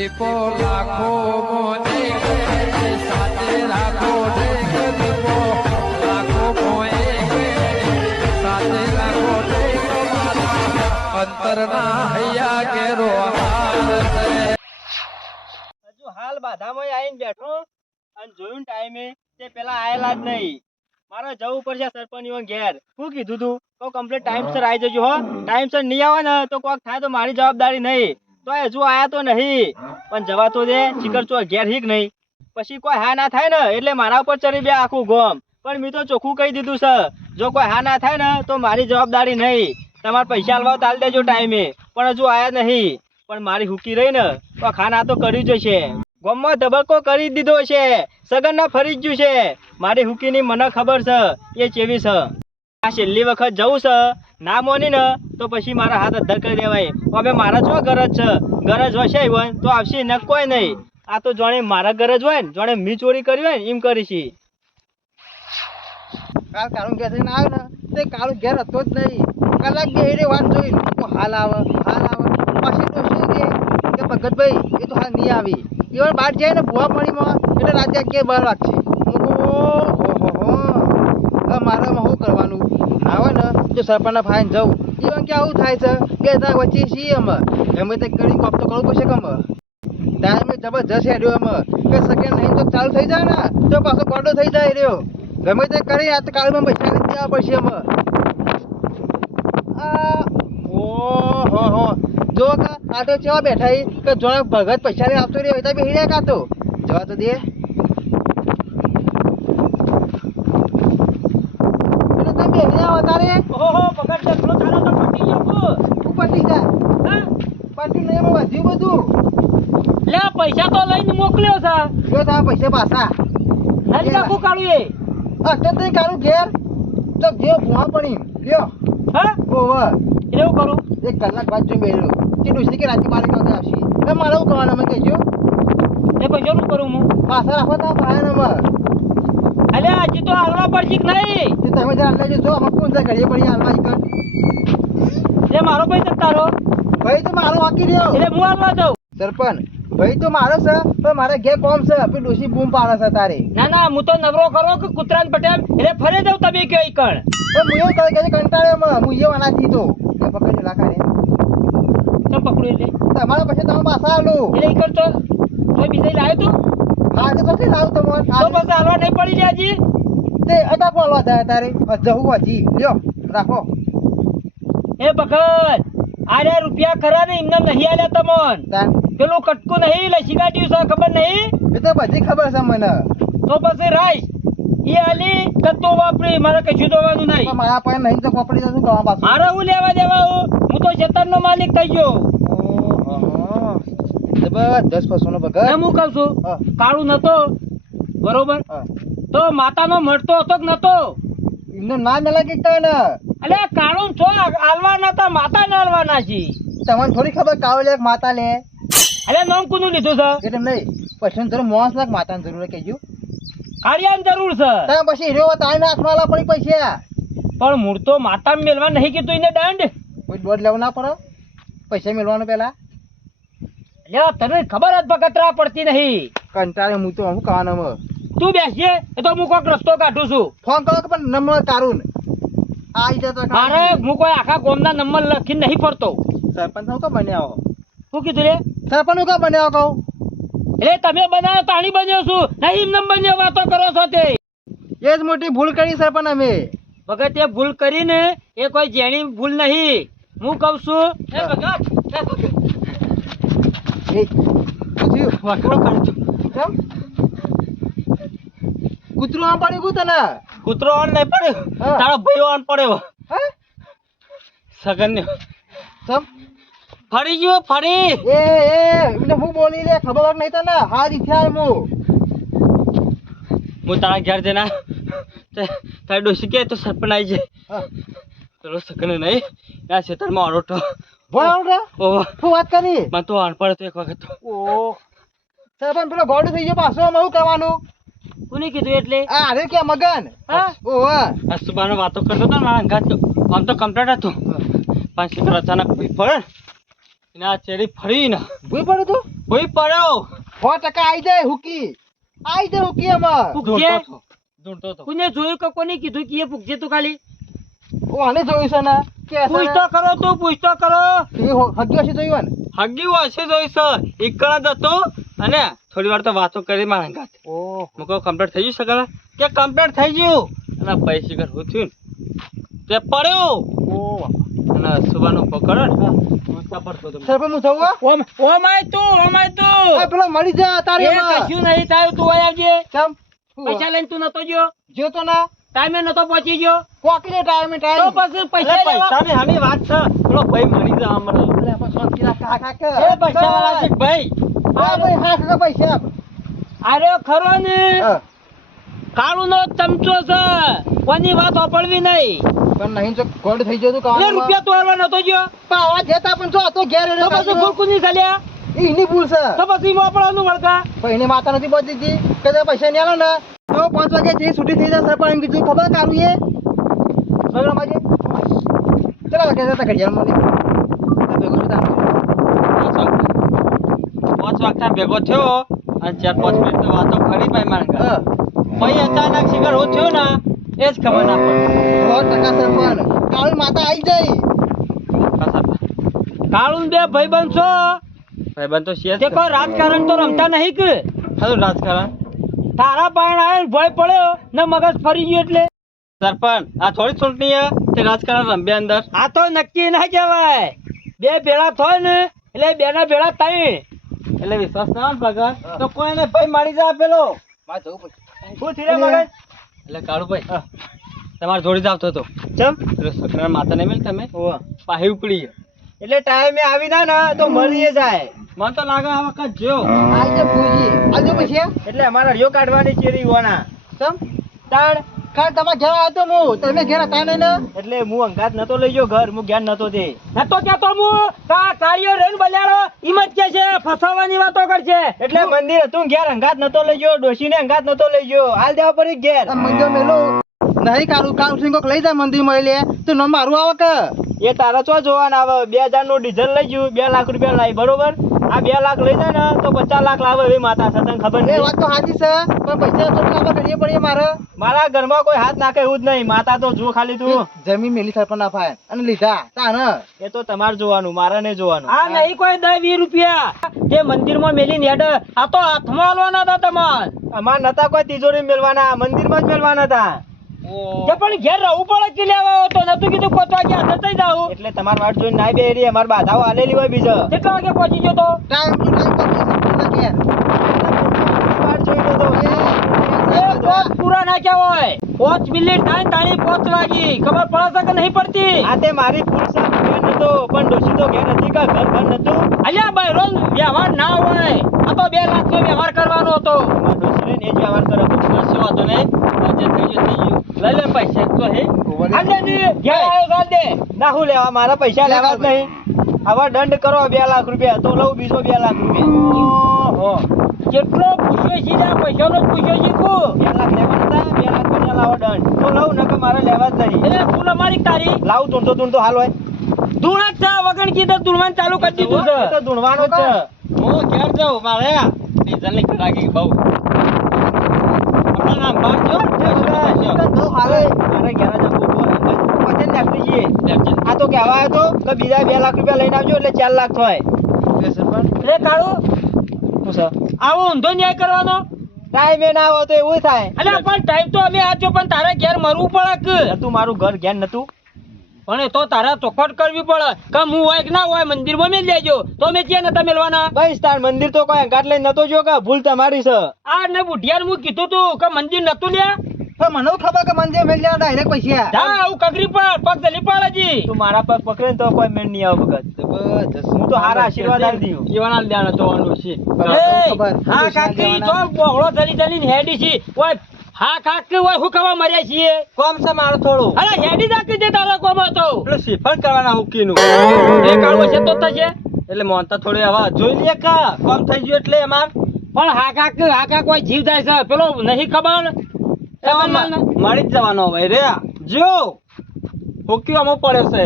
દીપો લાખો મોને સાથે રાખો દીપો લાખો મોએ સાથે રાખો અંતરના હૈયા કેરો હજુ હાલ બાધામાં આવીને બેઠો અને જોયું ટાઈમે તે પેલા આયેલા જ નહીં. મારે જવું પડશે સરપંચ ઘેર. શું કીધું તું તો કમ્પ્લીટ ટાઈમસર આવી જજો હો. ટાઈમસર નહીં આવે ને તો કોક થાય તો મારી જવાબદારી નહીં. તો હજુ આયા તો નહીં પણ જવા તો દે. ચીકર ચો ઘેર હીક નહીં પછી કોઈ હા ના થાય ને એટલે મારા ઉપર ચડી બે આખું ગોમ. પણ મેં તો ચોખ્ખું કહી દીધું છે જો કોઈ હા ના થાય ને તો મારી જવાબદારી નહીં. તમારે પૈસા આલવા તાલ દેજો ટાઈમે. પણ હજુ આયા નહીં પણ મારી હુકી રહી ને તો ખાના તો કર્યું જ છે. ગોમમાં ધબકો કરી દીધો છે. સગન ના ફરી જ ગયું છે. મારી હુકીની મને ખબર છે એ ચેવી છે. આ છેલ્લી વખત જવું છે ના મોની ને તો પછી મારા હાથ અધ્ધર કરી દેવાય. હવે મારા શું ગરજ છે? ગરજ હશે હોય તો આવશે ને કોઈ નહીં. આ તો જાણે મારા ગરજ હોય ને જાણે મી ચોરી કરી હોય ને એમ કરીશી. કાલ કાળું ઘેર થઈને આવ્યો ને તે કાળું ઘેર હતો જ નહીં. કલાક બે હેડે વાત જોઈ તો હાલ આવે પછી તો શું કે ભગતભાઈ એ તો હાલ નહીં આવી. એવા બહાર જાય ને ભૂવા પાણીમાં એટલે રાતે કે બહાર રાખશે. મારામાં શું કરવાનું આવે ને તો સરપંચના ફાઈન જવું. એવા કે આવું થાય છે કે ત્યાં વચ્ચે છીએ અમે ગમે તે કરી કોપ તો કરવું પડશે કે અમે ટાઈમે જબરજસ્ત હેડ્યો અમે કે સેકન્ડ નહીં તો ચાલુ થઈ જાય ને તો પાછો કોડો થઈ જાય રહ્યો. ગમે તે કરી આ તો કાળમાં પૈસા નથી દેવા પડશે અમે. ઓહો જો આ તો કેવા બેઠા કે જો ભગત પૈસા લઈને આપતો રહ્યો તો બેહી રહ્યા કાતો જવા તો દે. પૈસા તો લઈને મોકલ્યો છે જો તા પૈસા પાછા હાલી નાખું કાળું એ તો તઈ કાળું ઘેર તો જે ભૂવા પડી લ્યો હા ઓવા એવું કરું. એક કલાક બાદ જોઈ બેઠો તે દુસરી કે રાતે 12 વાગે આવશે. એ મારે શું કરવાનું મને કહેજો. એ પૈસા શું કરું હું પાછા રાખો તા ભાઈ નંબર અલે હજી તો હાલવા પડશે કે નહીં તે તમે જ હાલ લેજો. જો અમે કોણ જા ઘડીએ પડી હાલવા ઈકન એ મારો પૈસા તારો ભાઈ તો મારો વાકી રહ્યો એટલે હું હાલવા જાઉં. સરપંચ ભાઈ તો મારો છે પણ મારે ઘેર કોમ છે આપી ડોસી બૂમ પાડે છે તારે. ના ના હું તો નવરો કરો કે કૂતરાન પટેલ એટલે ફરે જાવ તમે કયો ઈકણ તો હું એવું કરે કે કંટાળ્યો હું એ વાનાથી તો પકડી લાખા રે તો પકડું એટલે તમારા પછી તમે પાછા આલો એટલે ઈકણ તો બીજે લાવ્યો તું હા તો પછી લાવ તો મોર તો પછી હાલવા નહીં પડી જાય હજી તે અટા બોલવા જાય તારે જવું હજી લ્યો રાખો. એ બખત આરે રૂપિયા ખરા ને એમને નહીં આલ્યા તમોન પેલું કટકું નહીં લસી કાઢ્યું છે ખબર નહીં એ તો બધી ખબર છે મને. તો પછી રાઈસ એ આલી કત્તો વાપરી મારે કશું જોવાનું નહીં. મારા પાસે નહીં તો વાપરી જશું ગાવા પાછું મારે હું લેવા દેવા હું તો ખેતરનો માલિક થઈ ગયો. જબરદસ્ત પસોનો બગર હું કહું છું કાળું નતો બરોબર તો માતાનો મળતો હતો કે નતો એમનું નામ મેલા કીધા ને અલે કાળું છો આલવા નતા માતા ને આલવાના છે. તમને થોડી ખબર કાળું લે માતા લે અલે નામ કોનું લીધું છે એટલે નહીં પછી જરૂર મોસ નાખ માતાની જરૂર કહેજો કાળિયાની જરૂર છે તમે પછી હીરો તાઈને હાથમાં આલા પડી પૈસા પણ મૂળ તો માતા મેલવા નહીં કીધું એને દંડ કોઈ દોડ લેવું ના પડે પૈસા મેળવાનું પેલા લે તને ખબર જ બકતરા પડતી નહીં કંટાળે હું તો હું કહેવાનું તું બેસીએ એ તો હું કોઈક રસ્તો કાઢું છું ફોન કરો પણ નંબર કાઢું મારે હું કોઈ આખા ગોમના નંબર લખીને નહીં ફરતો. સરપંચ હું કા બન્યા શું કીધું રે સરપંચ હું કા બન્યા કહું એટલે તમે બનાવ્યો તાણી બન્યો છું નહીં એમ બન્યો વાતો કરો છો તે એ જ મોટી ભૂલ કરી સરપંચ અમે ભગત એ ભૂલ કરીને એ કોઈ જેની ભૂલ નહીં હું કહું છું એ ભગત કૂતરું આમ પડ્યું કુ તને કૂતરો ઓન નહીં પડ્યો તારો ભાઈ ઓન પડ્યો સગન ને સમ ફરી ગયો ફરી એ એટલે હું બોલી લે ખબર નહીં તને હાજ ઈચ્છા હું તારા ઘેર જઈને તારી ડોસી કે તો સરપંચ આવી જાય ચલો સગન નહીં આ ખેતરમાં ઓરોટો શું વાત કરી મને તો અનપડ હતો એક વખત ઓ સરપંચ પેલો ગોડું થઈ ગયો પાછો અમે શું કરવાનું કોને કીધું એટલે આ અરે કે મગન હા ઓવા અસુબાનો વાતો કરતો તો ના અંગાત આમ તો કમ્પ્લીટ હતો પાંચ લીટર અચાનક પડે ના ચેરી ફરી ને ભૂઈ પડ્યું તું ભૂઈ પડ્યો 100% આઈ જાય હુકી અમાર ઢૂંઢતો તો કોને જોયું કે કોને કીધું કે એ પૂછજે તું ખાલી ઓને જોયું છે ને કે પૂછતો કરો તું પૂછતો કરો હગ્યો છે જોયું ને હગી વાસે જોઈશ એકલા જતો અને થોડી વાર તો વાતો કરી મારા ગાત ઓહ મુકો કમ્પ્લીટ થઈ ગયું સગા કે કમ્પ્લીટ થઈ ગયું અને પૈસા કર હું થયું તે પડ્યો ઓહ અને સુબાનો પકડો ને રસ્તા પર તો સરપંચ હું જવું ઓમાય તું આ પેલો મળી જા તારે એ કશું નહીં થયું તું આય આવજે ચમ પૈસા લઈને તું નતો ગયો જો તો ના ટાઈમે નતો પહોંચી ગયો કોકીને ટાઈમે તો ટાઈમ પછી પૈસા લેવા પૈસાની હામી વાત છે પેલો ભાઈ મળી જા હમણાં એટલે આપણે 100 કિલા કાકા કે એ પૈસા વાળા છે ભાઈ હા ભાઈ હા કાકા પૈસા આપ અરે ખરો ને હા કાળુનો ચમચો છે કોની વાત સાંભળવી નહીં પણ નહીં તો ગોળ થઈ ગયો તું એ કાવા રૂપિયા તો હાલવા નતો ગયો પાવા જતા પણ જો તો ઘેર તો પછી ભૂલ કોની ચાલ્યા એની ભૂલ છે તો પછી મોપડાનું વળગા પણ એને માતા નથી બદલી હતી કદાચ પૈસા નહીં આલો ને તો 5 વાગે જે છૂટી થઈ જાય સરપંચ એમ કીધું ખબર કારું એ બગડા માજે ચલા કે જતા ઘડિયાળ મને ભેગો છું તાર 5 વાગતા ભેગો થયો અને 4-5 મિનિટ તો વાતો કરી ભાઈ મારા હા ભાઈ અચાનક શિખર હું થયો ને એ જ ખબર ના પડી 100% સરપંચ કાળી માતા આવી જાય કાળુન બે ભાઈબંધ છો ભાઈબંધ તો છે જ તે કોઈ રાજકારણ તો રમતા નહીં કે હારું રાજકારણ તારા પાયણ આવીને ભય પડ્યો ને મગજ ફરી ગયું એટલે સરપંચ આ થોડી ચૂંટણી હે તે રાજકારણ રમ્યા અંદર આ તો નક્કી ના કહેવાય બે ભેળા થાય ને એટલે બે ના ભેળા થાય એટલે વિશ્વાસ ના હોય ને ભગત તો કોઈને ભાઈ મારી જાય પેલો માં જવું પડશે શું થયું રે મગજ એટલે કાળુ ભાઈ તમારે જોડી જ આવતો હતો ચમ પેલો છોકરાના માતા ને મેલ તમે પાહી ઉપડી એટલે ટાઈમે આવી ના ને તો મરી જાય મને તો લાગે આ વખત જો આજે ભૂજી આજે પછી એટલે અમારા રિયો કાઢવાની ચેરી હોવાના સમ તાણ કાલ તમારા ઘેર આવ્યો તો હું તમે ઘેર હતા નહીં ને એટલે હું અંગાત નતો લઈ ગયો ઘર હું જ્ઞાન નતો દે નતો કેતો હું કાળીઓ રેન બલ્યાડો ઈમત કે છે ફસાવાની વાતો કરશે એટલે મંદિર હતું ઘેર અંગાત નતો લઈ ગયો ડોશીને અંગાત નતો લઈ ગયો હાલ દેવા પડી ઘેર આ મંદિર મેલો નહીં કાળું કાળું સિંહ કોક લઈ જાય મંદિર માં લે તો ન મારું આવે કે એ તારા ચો જોવાના આવે 2000 નું ડીઝલ લઈ ગયું 2 લાખ રૂપિયા લાવી બરોબર આ 2 લાખ લઈ જાય ને તો 50 લાખ લાવે એવી માતા છે તને ખબર એ નહીં વાત તો સાચી છે પણ પૈસા તો આપણે કરીએ પડીએ મારે મારા ઘરમાં કોઈ હાથ નાખે એવું જ નહીં માતા તો જો ખાલી તું જમીન મેલી સરપંચ ના ફાય અને લીધા તા ને એ તો તમારે જોવાનું મારે નહીં જોવાનું આ નહીં કોઈ 10-20 રૂપિયા જે મંદિરમાં મેલીને હેડ આ તો હાથમાં આલવાના હતા તમાર અમાર નતા કોઈ તિજોરી મેલવાના મંદિરમાં જ મેલવાના હતા જે પણ ઘેર રહું પડે કે લેવા તો નતું કીધું 5 વાગે જતા જાવ એટલે તમાર વાટ જોઈને નાઈ બેરી અમાર બાધાઓ આલેલી હોય બીજો કેટલા વાગે પહોંચી ગયો તો ટાઈમ ટુ ટાઈમ પહોંચી સરપંચ ઘેર વાટ જોઈને તો એ પોત પૂરા નાખ્યા હોય 5 મિનિટ થાય તાણી 5 વાગી ખબર પડે કે નહીં પડતી આ તે મારી ફૂલ સાફ ઘેર નતો પણ ડોશી તો ઘેર હતી કે ઘર ઘર નતું અલ્યા ભાઈ રોજ વ્યવહાર ના હોય આ તો 2 લાખ નો વ્યવહાર કરવાનો હતો ડોશી ને જ વ્યવહાર કરો કશો વાતો નહીં જે થઈ ગયું થઈ ગયું લઈ લે પૈસા તો હે આલે ની ઘેર આવ્યો ગાલ દે ના હું લેવા મારા પૈસા લેવા જ નહીં હવે દંડ કરો 2 લાખ રૂપિયા તો લઉં બીજો 2 લાખ રૂપિયા ઓહો કેટલો પૂછ્યો છે ને પૈસાનો જ પૂછ્યો છે કો 2 લાખ લેવાના હતા 2 લાખ પૈસા લાવો દંડ તો લઉં નકે મારે લેવા જ નહીં એ ફૂલ અમારી તારી લાવ તું તો હાલ હોય ધૂણા છે વગણ કીધું ધૂણવાનું ચાલુ કરી દીધું છે તો ધૂણવાનું જ છે હું ઘેર જાઉં મારે ડીઝલ ની ખરાકી બહુ આપણા નામ પાડજો તો હાલે મારે ઘેર જ આપવું પછી નાખી જઈએ આ તો કહેવા આવ્યો તો કે બીજા 2 લાખ રૂપિયા લઈને આવજો એટલે 4 લાખ થાય સરપંચ રે કાળુ શું છે આવો ઊંધો ન્યાય કરવાનો ટાઈમે ના આવો તો એવું થાય અલ્યા પણ ટાઈમ તો અમે આજો પણ તારે ઘેર મરવું પડે કે તું મારું ઘર ઘેર નતું પણ એ તો તારા ચોખવટ કરવી પડે કે હું હોય કે ના હોય મંદિરમાં મેલ લેજો તો મેં ક્યાં નતા મેલવાના ભાઈ તાર મંદિર તો કોઈ અંગાટ લઈને નતો જો કે ભૂલ તમારી છે આ ને બુઢિયાર હું કીધું તું કે મંદિર નતું લ્યા પણ મને ખબર કે મંદિર મેલ લે ડાયરેક્ટ પૈસા જા આવું કગરી પર પગ જલી પાડ હજી તું મારા પગ પકડે તો કોઈ મેળ નહીં આવે ભગત હું તો હારા આશીર્વાદ આપી દીધું જીવન દેવાનો તો અનુ છે હા કાકી જો બોળો જલી જલી હેડી છે ઓય હા કાકી ઓય હું ખવા મર્યા છીએ કોમ છે મારો થોડું અરે હેડી જાકી દે તારો કોમ હતો પેલો શ્રીફળ કરવાના હુકીનું એ કાળો છે તો થશે એટલે મોનતા થોડી હવા જોઈ લે કા કોમ થઈ ગયું એટલે અમાર પણ હા કાક કોઈ જીવ જાય છે પેલો નહીં ખબર મળી જ જવાનો હવે રે જો હુક્યો અમો પડ્યો છે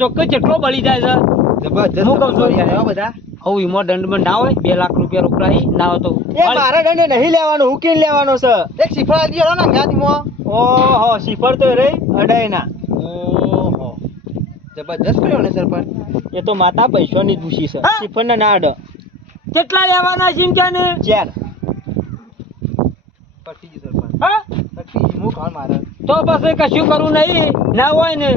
જોકે જેટલો બળી જાય છે જબરજસ્ત હું કહું છું. તમારી હારે હો બધા. હવે ઈમો દંડ બંધ ના હોય 2 લાખ રૂપિયા રોકડા ના હોય તો એ મારા દંડે નહીં લેવાનો હું કેમ લેવાનો છે એક શ્રીફળ આલી દેવાનો ને ગાદીમાં. ઓહો શીફળ તો રહી અડાય ના ઓહો જબરજસ્ત કર્યો ને સરપંચ. એ તો માતા પૈસાની જ ભૂસી છે હા? શીફળ ના અડ કેટલા લેવાના છે એમ કે ને 4 પટી ગયું સરપંચ. હા પટી ગયું. હું કોણ મારે તો પછી કશું કરવું નહીં ના હોય ને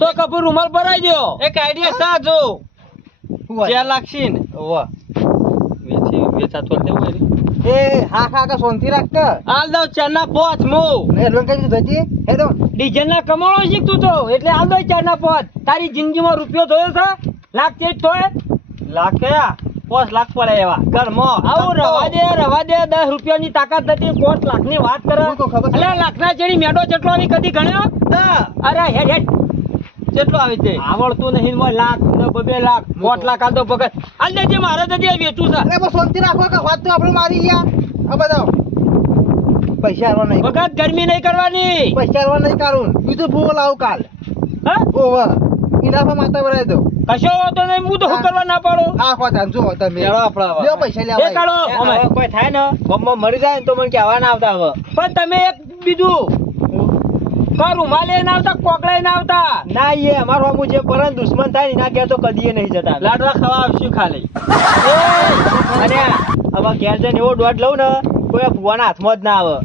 તો કપૂર રૂમાલ ભરાઈ દો. એક આઈડિયા સા જો શું વાત? 4 લાખ છે ને ઓહો. વેચાતો લેવું હોય એ હા હા કે શાંતિ રાખ કે. હાલ દો 4 ના 5 મો ને એલવન કઈ દીધું ધજી? હેડો. ડીઝલ ના કમાણો શીખતું તો એટલે હાલ દો 4 ના 5. તારી જિંદગીમાં રૂપિયો જોયો છે લાખ તેજ થોય લાખ કયા 5 લાખ પડે એવા ઘરમાં આવું રવા દે 10 રૂપિયાની તાકાત નથી 5 લાખની વાત કરે હું કહું ખબર છે? અલ્યા લાખના ચેડી મેડો ચટલો આવી કદી ગણ્યો અરે હેડ હેડ કેટલો આવી જાય આવડતું નહીં મોય લાખ ને 2 લાખ 5 લાખ આલ દો ભગત આલ દેજે મારે તો જે વેચું છે અરે બસ શાંતિ રાખો કે વાત તો આપણે મારી યાર. આ બતાવો. પૈસા આલવા નહીં. ભગત ગરમી નહીં કરવાની પૈસા આલવા નહીં કાઢું. બીજું ભૂવો લાવું કાલ. હા ઓહો. ઇનાફા માતા ભરાઈ દો. કશો વાંધો નહીં હું તો શું કરવા ના પાડું આ વાત આમ જુઓ તમે. લેવડો આપણા હવે. લ્યો પૈસા એ લેવા. કાઢો હવે અમે. કોઈ થાય ને ગમમાં મરી જાય ને તો મને કહેવા ના આવતા હવે પણ તમે એક બીજું કો રૂમાલે ના આવતા કોકડાય ના આવતા ના એ અમારો હમુ જે પરન દુશ્મન થાય ને ના ઘેર તો કદીએ નહીં જતા લાડવા ખાવા આવશું ખાલી અને હવે ઘેર જઈને એવો દોઢ લઉં ને કોઈ ભુવાના હાથમાં જ ના આવે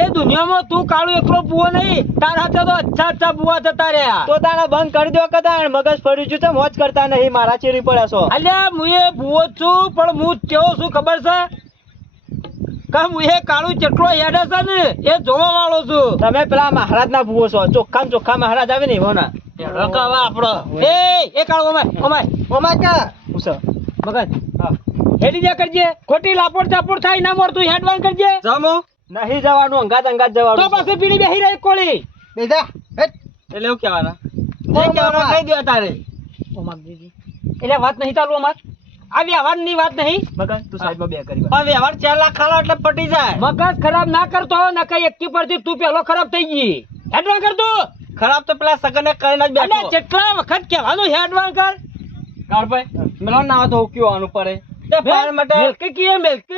એ દુનિયામાં તું કાળું એકલો બુવો નહીં તારા હાથે તો અચ્છા બુવા જતા રહ્યા તો તાણે બંધ કરી દો કદા મગજ ફર્યું છું તો મોજ કરતા નહીં મારા ચેરી પડ્યા છો અલ્યા હું એ બુવો જ છું પણ હું કેવો છું ખબર છે કે હું એ કાળું ચટલો હેડે છે ને એ જોવા વાળો છું તમે પેલા મહારાજ ના ભૂવો છો ચોખ્ખા ને ચોખ્ખા મહારાજ આવે ને એવોના આપણો એ કાળું અમાય ઓમાય કા. પૂછો મગજ હેડી જા કરજે ખોટી લાપોડ ચાપોડ થાય ના મળતું હેડવાન કરજે જમો નહીં જવાનું અંગાત અંગાત તો જવાનું પાછું પીડી બેહી રહી કોળી બેજા. હેટ. એટલે એવું કહેવાના એ કહેવાનું કહી દો તારે એટલે વાત નહીં ચાલુ અમાર આ વ્યવહારની વાત નહીં મગન તું સાઈડમાં બે કરી પણ વ્યવહાર 4 લાખ ખાલો એટલે પટી જાય મગજ ખરાબ ના કરતો ન કઈ એકી પરથી તું પેલો ખરાબ થઈ ગઈ હેડવાન કર તું ખરાબ તો પેલા સગને કરીને જ અને બેઠો જેટલા વખત કહેવાનું હેડવાન કર કાળભાઈ મેલો ના આવે તો હુક્યો આનું પડે તે પાર માટે મિલ્ક કીએ મિલ્ક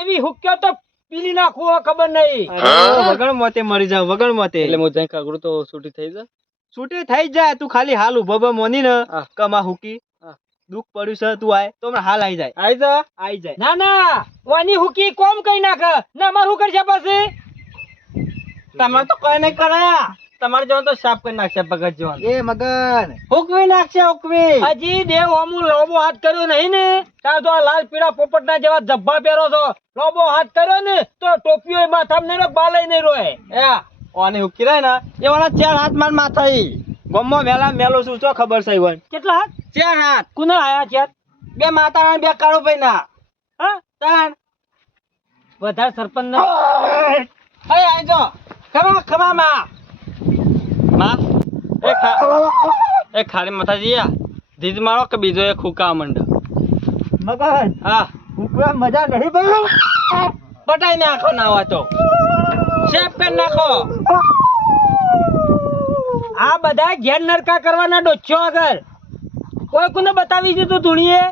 એવી હુક્યો તો પીલી નાખવો ખબર નહીં વગર મોતે મરી જાવ વગર મોતે એટલે હું જઈ કાગડું તો છૂટી થઈ જાય છૂટી થઈ જાય તું ખાલી હાલ ઉભો મોની ને કમા હુકી દુઃખ પડ્યું છે તું આય તો હમણાં હાલ આવી જાય ના ના વાની હુકી કોમ કઈ નાખ ના માર હું કરશે પછી તમારે તો કઈ નહીં કરાયા તમારે જવાનું તો સાફ કરી નાખશે ભગત જવાનું એ મગન. હુકવી નાખશે હુકવી હજી દેવ અમુ લોબો હાથ કર્યો નહીં ને તાર તો આ લાલ પીળા પોપટના જેવા જબ્બા પહેરો છો લોબો હાથ કર્યો ને તો ટોપીઓ માથામાં નહીં રો બાલય નહીં રોય એ ઓને હુકી રહે ને એ વાળા 4 હાથ માર માથા ગમમાં વેલા મેલો શું છો ખબર છે ઈવન કેટલા હાથ 4 હાથ કુના આયા ચાર બે માતા બે કાળો ભાઈ ના હા તાણ વધારે સરપંચ ના અય આજો ખમા ખમા માં એ ખાલી માથાજી આ ધીજ મારો કે બીજો એક હુકા મંડ મગન. હા હુકવા મજા નહીં ભાઈ. પટાઈ નાખો ના હોય તો શેપ કરી નાખો આ બધા ઘેર નરકા કરવાના ડોચ્યો આગળ કોઈ કોને બતાવી દીધું ધૂણીએ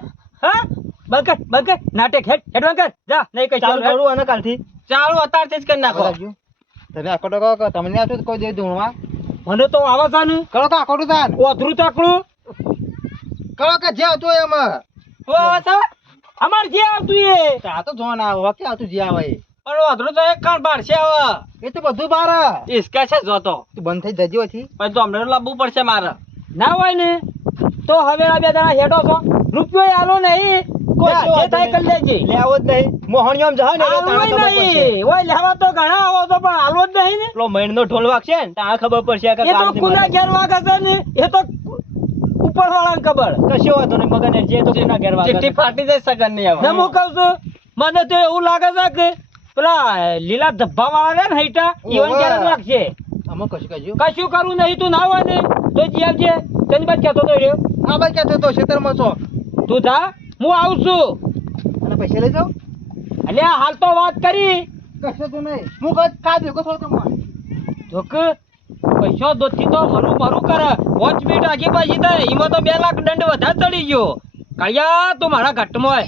હા બલકર નાટક હેડવાન કર જા નહીં કઈ ચાલુ કરું અને કાલથી ચાલુ અત્યારથી જ કરી નાખો બતાવજો. તમે આખો ટકો કે તમને આવતું કોઈ દે ધૂણવા. મને તો આવા છે ને કરો કે આખો તાન. ઓધરું તાકડું કરો કે જે આવતું હોય એમાં. હો સા અમાર જે આવતું એ આ તો જોવા ના આવે કે આવતું જે આવે એ. પણ વાધરો તો એક કાન પાડશે હવે એ તો બધું બાર. ઈસકા છે જોતો તું બંધ થઈ જજો હતી. પણ તો હમણાં લાવવું પડશે મારે ના હોય ને તો હવે આ બે જણા હેડો છો રૂપિયો આલો નહીં જે થાય કરી લેજે લેવો જ નહીં મોહણિયમ જહા ને એટલે તાણે આલવો ખબર પડશે નહીં ઓય લેવા તો ઘણા આવો તો પણ આલવો જ નહીં ને પેલો મહિનો ઢોલ વાગશે ને તાણે ખબર પડશે કે એ તો કાલથી કુના મારે. ઘેર વાગે છે ને એ તો ઉપર વાળાને ખબર કશો વાંધો નહીં મગન જે તો કુના ઘેર વાગે ચિઠ્ઠી ફાટી જાય સગન નહીં આવે ને હું કહું છું મને તો એવું લાગે છે કે પેલા લીલા ધબ્બા વાળા ને હૈટા ઈવન ઓવે. ઘેર જ રાખશે આમાં કશું કહેજો. કશું કરવું નહીં તું ના હોય ને તો જી આવજે તેની બાદ કહેતો તો રહ્યો આ ભાઈ કહેતો તો ખેતરમાં છો તું જા હું આવું છું અને પૈસા લઈ જાઓ. અલ્યા હાલ તો વાત કરી કશું તો નહીં. હું કાંઈ ભેગો થયો તમારે. જોક પૈસો દોથી તો મરું કરે 5 મિનિટ આગી પાછી થાય એમાં તો 2 લાખ દંડ વધારે ચડી ગયો કાળિયા તું મારા ઘટમાં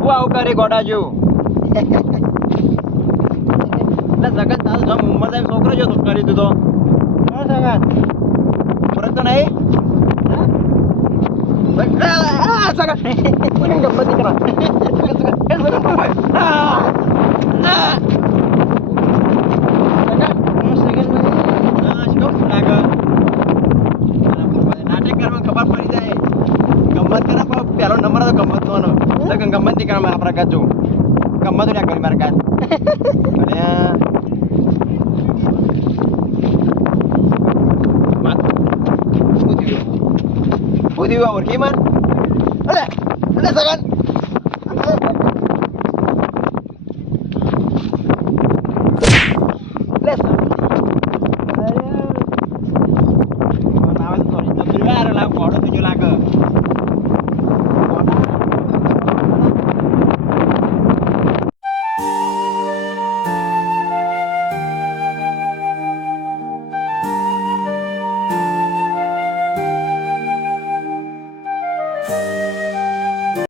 હું આવું કરે ગોડા જેવું સગન તારો જમ ઉંમર થાય છોકરો જો કરી દીધો સગન ફરક તો નહીં નાટક કરવા ખબર પડી જાય ગમત કરે પેલો નંબર હતો ગમત નો ગમત ની કરવા આપણા કાચું ગમત ના કરી મારા કાચ અને ઓળખી માન અલે સગન